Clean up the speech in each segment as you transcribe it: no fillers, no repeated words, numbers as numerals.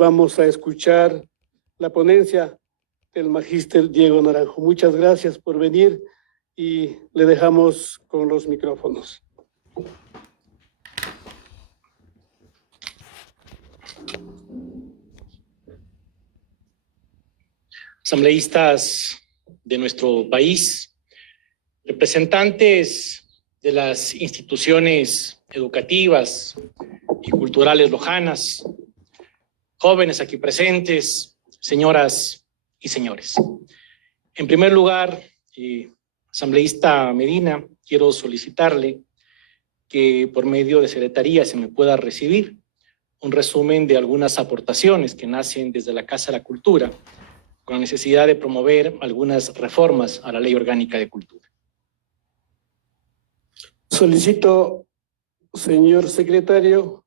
vamos a escuchar la ponencia del magíster Diego Naranjo. Muchas gracias por venir y le dejamos con los micrófonos. Asambleístas de nuestro país, representantes de las instituciones educativas y culturales lojanas, jóvenes aquí presentes, señoras y señores. En primer lugar, asambleísta Medina, quiero solicitarle que por medio de secretaría se me pueda recibir un resumen de algunas aportaciones que nacen desde la Casa de la Cultura, con la necesidad de promover algunas reformas a la Ley Orgánica de Cultura. Solicito, señor secretario,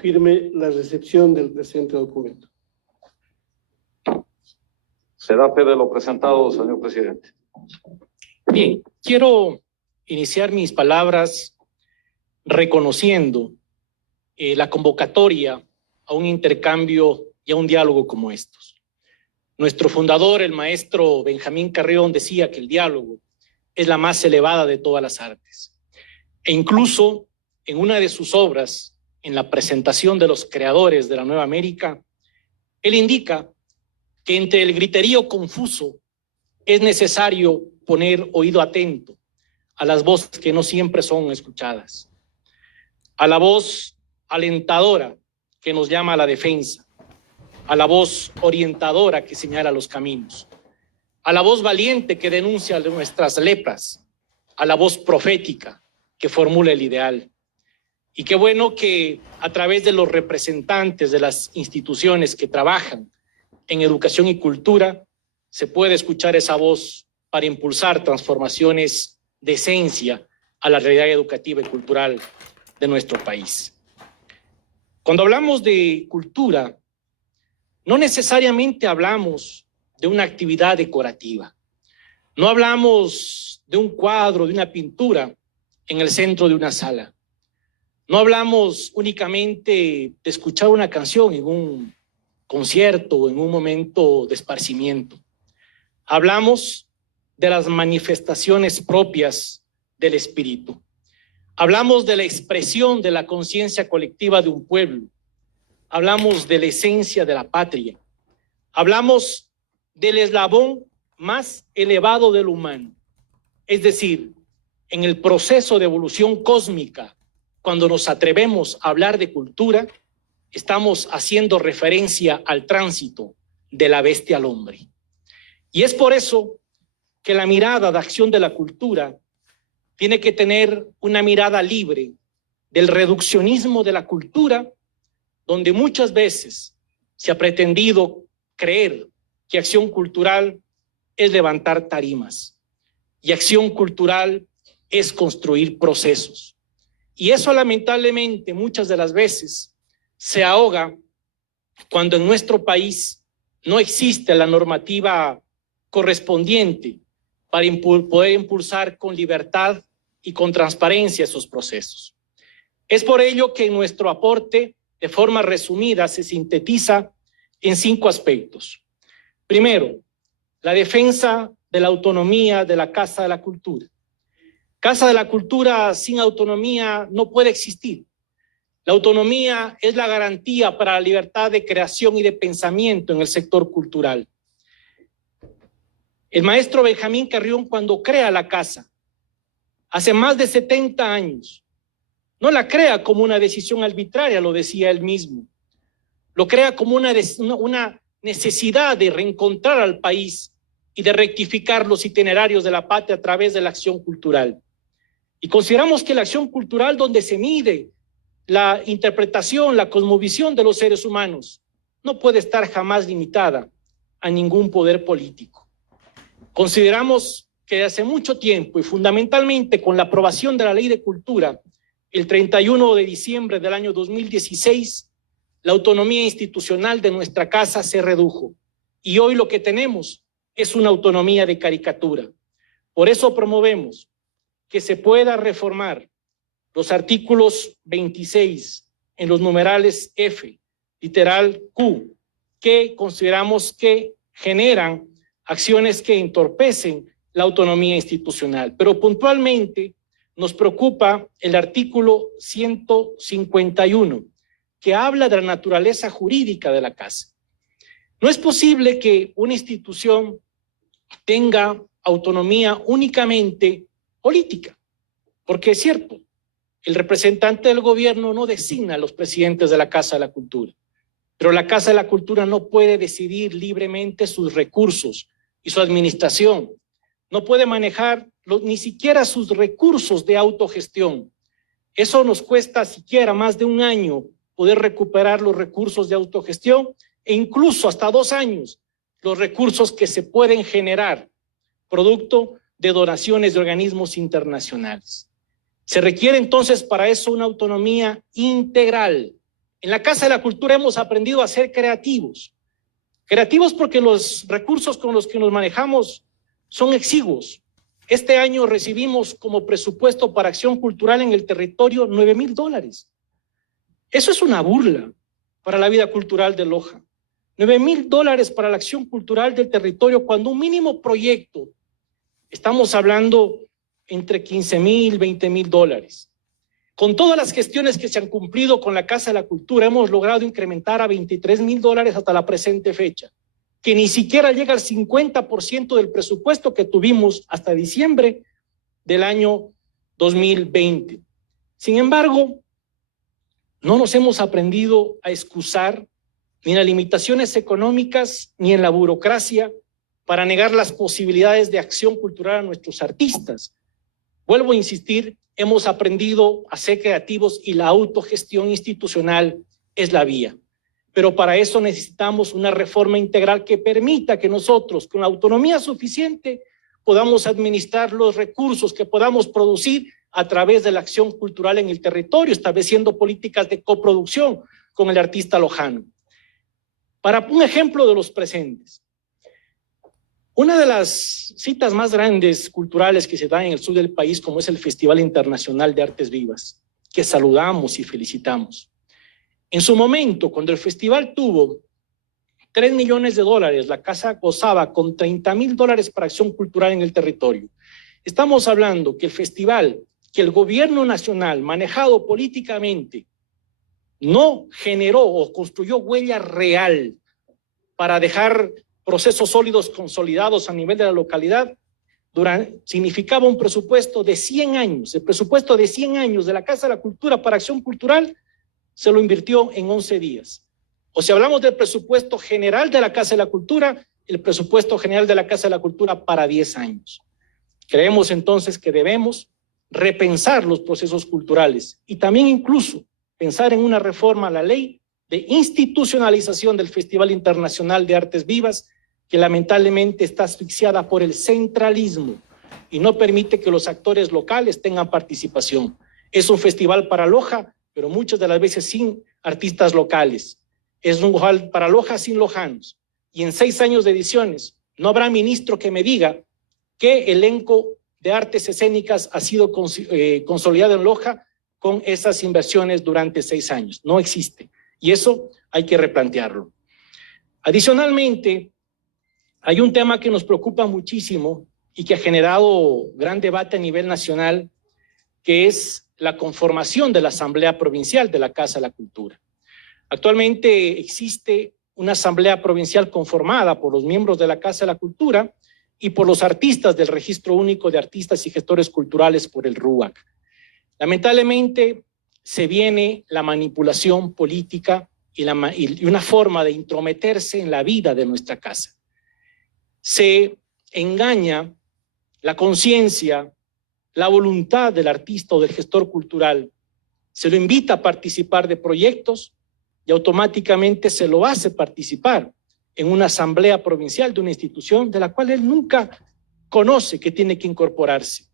firme la recepción del presente documento. Se da fe de lo presentado, señor presidente. Bien, quiero iniciar mis palabras reconociendo la convocatoria a un intercambio y a un diálogo como estos. Nuestro fundador, el maestro Benjamín Carrión, decía que el diálogo es la más elevada de todas las artes. E incluso en una de sus obras, en la presentación de los creadores de la Nueva América, él indica que entre el griterío confuso es necesario poner oído atento a las voces que no siempre son escuchadas, a la voz alentadora que nos llama a la defensa, a la voz orientadora que señala los caminos, a la voz valiente que denuncia nuestras lepras, a la voz profética que formula el ideal. Y qué bueno que a través de los representantes de las instituciones que trabajan en educación y cultura se puede escuchar esa voz para impulsar transformaciones de esencia a la realidad educativa y cultural de nuestro país. Cuando hablamos de cultura, no necesariamente hablamos de una actividad decorativa. No hablamos de un cuadro, de una pintura en el centro de una sala. No hablamos únicamente de escuchar una canción en un concierto o en un momento de esparcimiento. Hablamos de las manifestaciones propias del espíritu. Hablamos de la expresión de la conciencia colectiva de un pueblo. Hablamos de la esencia de la patria. Hablamos del eslabón más elevado del humano. Es decir, en el proceso de evolución cósmica, cuando nos atrevemos a hablar de cultura, estamos haciendo referencia al tránsito de la bestia al hombre. Y es por eso que la mirada de acción de la cultura tiene que tener una mirada libre del reduccionismo de la cultura, donde muchas veces se ha pretendido creer que acción cultural es levantar tarimas y acción cultural es construir procesos. Y eso lamentablemente muchas de las veces se ahoga cuando en nuestro país no existe la normativa correspondiente para poder impulsar con libertad y con transparencia esos procesos. Es por ello que nuestro aporte, de forma resumida, se sintetiza en 5 aspectos. Primero, la defensa de la autonomía de la Casa de la Cultura. Casa de la Cultura sin autonomía no puede existir. La autonomía es la garantía para la libertad de creación y de pensamiento en el sector cultural. El maestro Benjamín Carrión, cuando crea la casa, hace más de 70 años, no la crea como una decisión arbitraria, lo decía él mismo. Lo crea como una necesidad de reencontrar al país y de rectificar los itinerarios de la patria a través de la acción cultural. Y consideramos que la acción cultural, donde se mide la interpretación, la cosmovisión de los seres humanos, no puede estar jamás limitada a ningún poder político. Consideramos que hace mucho tiempo y fundamentalmente con la aprobación de la Ley de Cultura, el 31 de diciembre del año 2016, la autonomía institucional de nuestra casa se redujo y hoy lo que tenemos es una autonomía de caricatura. Por eso promovemos que se pueda reformar los artículos 26 en los numerales F, literal Q, que consideramos que generan acciones que entorpecen la autonomía institucional. Pero puntualmente nos preocupa el artículo 151, que habla de la naturaleza jurídica de la casa. No es posible que una institución tenga autonomía únicamente política, porque es cierto, el representante del gobierno no designa a los presidentes de la Casa de la Cultura, pero la Casa de la Cultura no puede decidir libremente sus recursos y su administración, no puede manejar ni siquiera sus recursos de autogestión. Eso nos cuesta siquiera más de un año poder recuperar los recursos de autogestión e incluso hasta 2 años los recursos que se pueden generar producto de donaciones de organismos internacionales. Se requiere entonces para eso una autonomía integral. En la Casa de la Cultura hemos aprendido a ser creativos. Creativos porque los recursos con los que nos manejamos son exiguos. Este año recibimos como presupuesto para acción cultural en el territorio $9,000. Eso es una burla para la vida cultural de Loja. $9,000 para la acción cultural del territorio, cuando un mínimo proyecto, estamos hablando entre $15,000, $20,000. Con todas las gestiones que se han cumplido con la Casa de la Cultura, hemos logrado incrementar a $23,000 hasta la presente fecha, que ni siquiera llega al 50% del presupuesto que tuvimos hasta diciembre del año 2020. Sin embargo, no nos hemos aprendido a excusar ni en las limitaciones económicas ni en la burocracia para negar las posibilidades de acción cultural a nuestros artistas. Vuelvo a insistir, hemos aprendido a ser creativos y la autogestión institucional es la vía. Pero para eso necesitamos una reforma integral que permita que nosotros, con autonomía suficiente, podamos administrar los recursos que podamos producir a través de la acción cultural en el territorio, estableciendo políticas de coproducción con el artista lojano. Para un ejemplo de los presentes, una de las citas más grandes culturales que se da en el sur del país, como es el Festival Internacional de Artes Vivas, que saludamos y felicitamos. En su momento, cuando el festival tuvo $3 millones, la casa gozaba con $30,000 para acción cultural en el territorio. Estamos hablando que el festival, que el gobierno nacional, manejado políticamente, no generó o construyó huella real para dejar procesos sólidos consolidados a nivel de la localidad, significaba un presupuesto de 100 años. El presupuesto de 100 años de la Casa de la Cultura para acción cultural se lo invirtió en 11 días. O si hablamos del presupuesto general de la Casa de la Cultura, el presupuesto general de la Casa de la Cultura para 10 años. Creemos entonces que debemos repensar los procesos culturales y también incluso pensar en una reforma a la ley de institucionalización del Festival Internacional de Artes Vivas, que lamentablemente está asfixiada por el centralismo y no permite que los actores locales tengan participación. Es un festival para Loja, pero muchas de las veces sin artistas locales. Es un festival para Loja sin lojanos. Y en 6 años de ediciones no habrá ministro que me diga qué elenco de artes escénicas ha sido consolidado en Loja con esas inversiones durante 6 años. No existe. Y eso hay que replantearlo. Adicionalmente, hay un tema que nos preocupa muchísimo y que ha generado gran debate a nivel nacional, que es la conformación de la Asamblea Provincial de la Casa de la Cultura. Actualmente existe una Asamblea Provincial conformada por los miembros de la Casa de la Cultura y por los artistas del Registro Único de Artistas y Gestores Culturales por el RUAC. Lamentablemente se viene la manipulación política y una forma de intrometerse en la vida de nuestra casa. Se engaña la conciencia, la voluntad del artista o del gestor cultural, se lo invita a participar de proyectos y automáticamente se lo hace participar en una asamblea provincial de una institución de la cual él nunca conoce que tiene que incorporarse,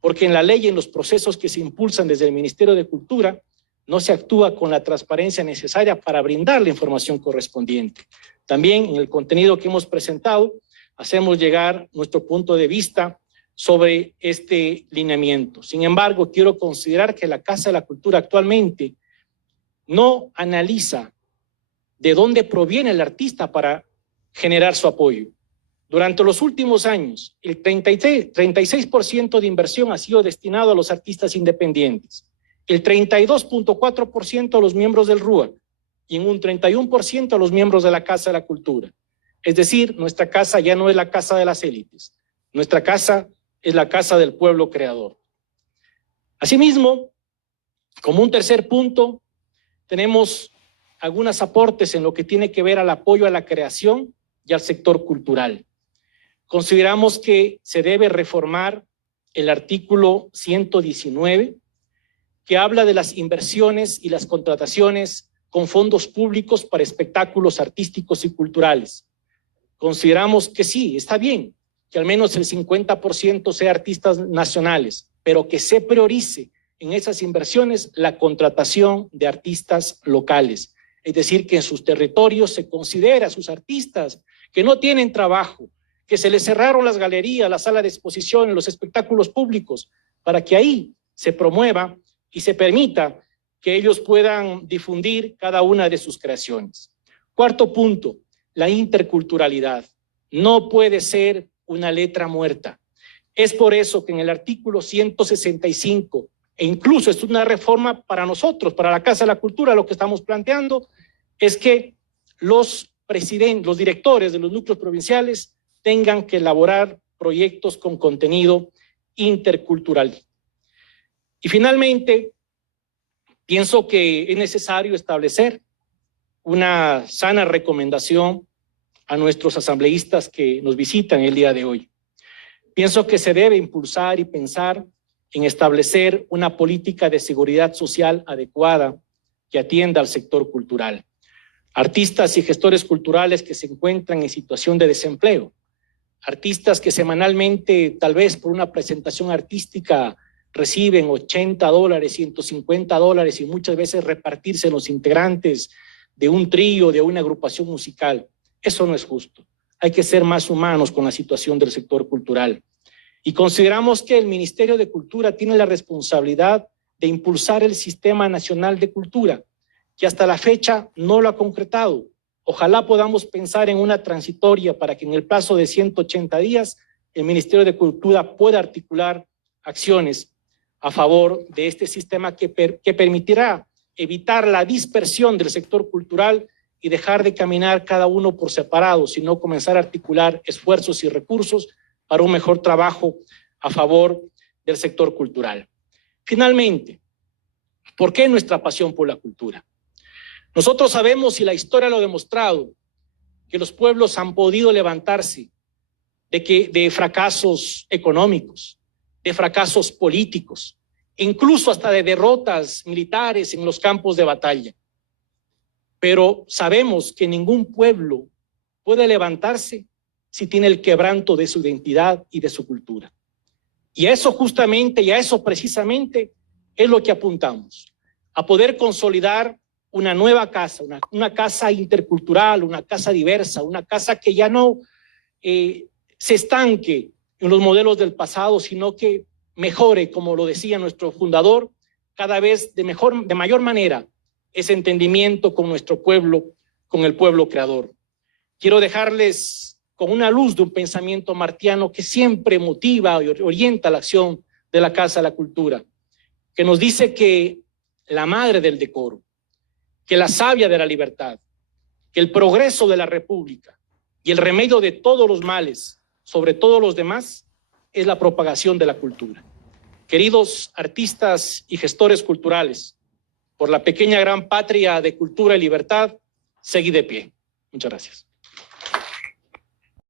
porque en la ley y en los procesos que se impulsan desde el Ministerio de Cultura no se actúa con la transparencia necesaria para brindar la información correspondiente. También en el contenido que hemos presentado hacemos llegar nuestro punto de vista sobre este lineamiento. Sin embargo, quiero considerar que la Casa de la Cultura actualmente no analiza de dónde proviene el artista para generar su apoyo. Durante los últimos años, el 36% de inversión ha sido destinado a los artistas independientes, el 32.4% a los miembros del RUAC y en un 31% a los miembros de la Casa de la Cultura. Es decir, nuestra casa ya no es la casa de las élites, nuestra casa es la casa del pueblo creador. Asimismo, como un tercer punto, tenemos algunos aportes en lo que tiene que ver al apoyo a la creación y al sector cultural. Consideramos que se debe reformar el artículo 119, que habla de las inversiones y las contrataciones con fondos públicos para espectáculos artísticos y culturales. Consideramos que sí, está bien, que al menos el 50% sea artistas nacionales, pero que se priorice en esas inversiones la contratación de artistas locales. Es decir, que en sus territorios se considera a sus artistas que no tienen trabajo, que se les cerraron las galerías, la sala de exposición, los espectáculos públicos, para que ahí se promueva y se permita que ellos puedan difundir cada una de sus creaciones. Cuarto punto, la interculturalidad. No puede ser una letra muerta. Es por eso que en el artículo 165, e incluso es una reforma para nosotros, para la Casa de la Cultura, lo que estamos planteando es que los directores de los núcleos provinciales tengan que elaborar proyectos con contenido intercultural. Y finalmente, pienso que es necesario establecer una sana recomendación a nuestros asambleístas que nos visitan el día de hoy. Pienso que se debe impulsar y pensar en establecer una política de seguridad social adecuada que atienda al sector cultural. Artistas y gestores culturales que se encuentran en situación de desempleo, artistas que semanalmente, tal vez por una presentación artística, reciben $80, $150 y muchas veces repartirse en los integrantes de un trío, de una agrupación musical. Eso no es justo. Hay que ser más humanos con la situación del sector cultural. Y consideramos que el Ministerio de Cultura tiene la responsabilidad de impulsar el Sistema Nacional de Cultura, que hasta la fecha no lo ha concretado. Ojalá podamos pensar en una transitoria para que en el plazo de 180 días el Ministerio de Cultura pueda articular acciones a favor de este sistema que permitirá evitar la dispersión del sector cultural y dejar de caminar cada uno por separado, sino comenzar a articular esfuerzos y recursos para un mejor trabajo a favor del sector cultural. Finalmente, ¿por qué nuestra pasión por la cultura? Nosotros sabemos, y la historia lo ha demostrado, que los pueblos han podido levantarse de fracasos económicos, de fracasos políticos, incluso hasta de derrotas militares en los campos de batalla. Pero sabemos que ningún pueblo puede levantarse si tiene el quebranto de su identidad y de su cultura. Y a eso justamente, y a eso precisamente es lo que apuntamos, a poder consolidar una nueva casa, una casa intercultural, una casa diversa, una casa que ya no se estanque en los modelos del pasado, sino que mejore, como lo decía nuestro fundador, cada vez de mayor manera ese entendimiento con nuestro pueblo, con el pueblo creador. Quiero dejarles con una luz de un pensamiento martiano que siempre motiva y orienta la acción de la Casa de la Cultura, que nos dice que la madre del decoro, que la savia de la libertad, que el progreso de la república y el remedio de todos los males, sobre todos los demás, es la propagación de la cultura. Queridos artistas y gestores culturales, por la pequeña gran patria de cultura y libertad, seguid de pie. Muchas gracias.